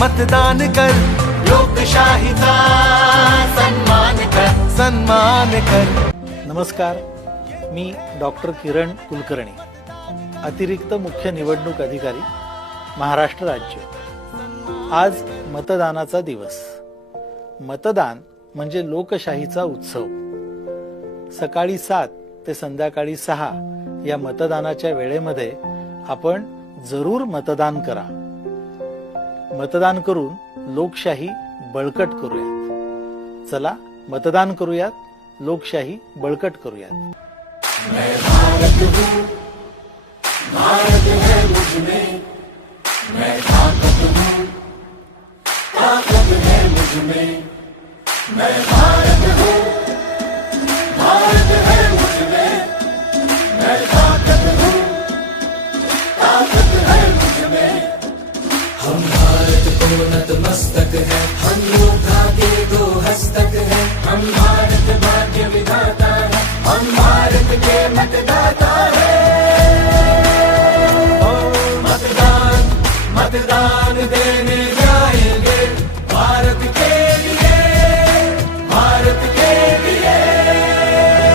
मतदान कर, लोकशाहीचा सन्मान कर. नमस्कार, मी डॉक्टर किरण कुलकर्णी, अतिरिक्त मुख्य निवडणूक अधिकारी, महाराष्ट्र राज्य. आज मतदानाचा दिवस. मतदान म्हणजे लोकशाहीचा उत्सव. सकाळी 7 ते संध्याकाळी 6 या मतदानाच्या वेळेमध्ये आपण जरूर मतदान करा. मतदान करून लोकशाही बळकट करूयात. चला मतदान करूयात, लोकशाही बळकट करूयात. मैं भारत हूँ, भारत है मुझमें, मैं ताकत हूँ, ताकत है मुझमें. मैं भारत हूँ, भारत है मुझमें, मैं ताकत हूँ, ताकत है मुझमें. हम भारत को नतमस्तक है, हम योद्धा के 2 हस्तक है. हम भारत भाग्य विधाता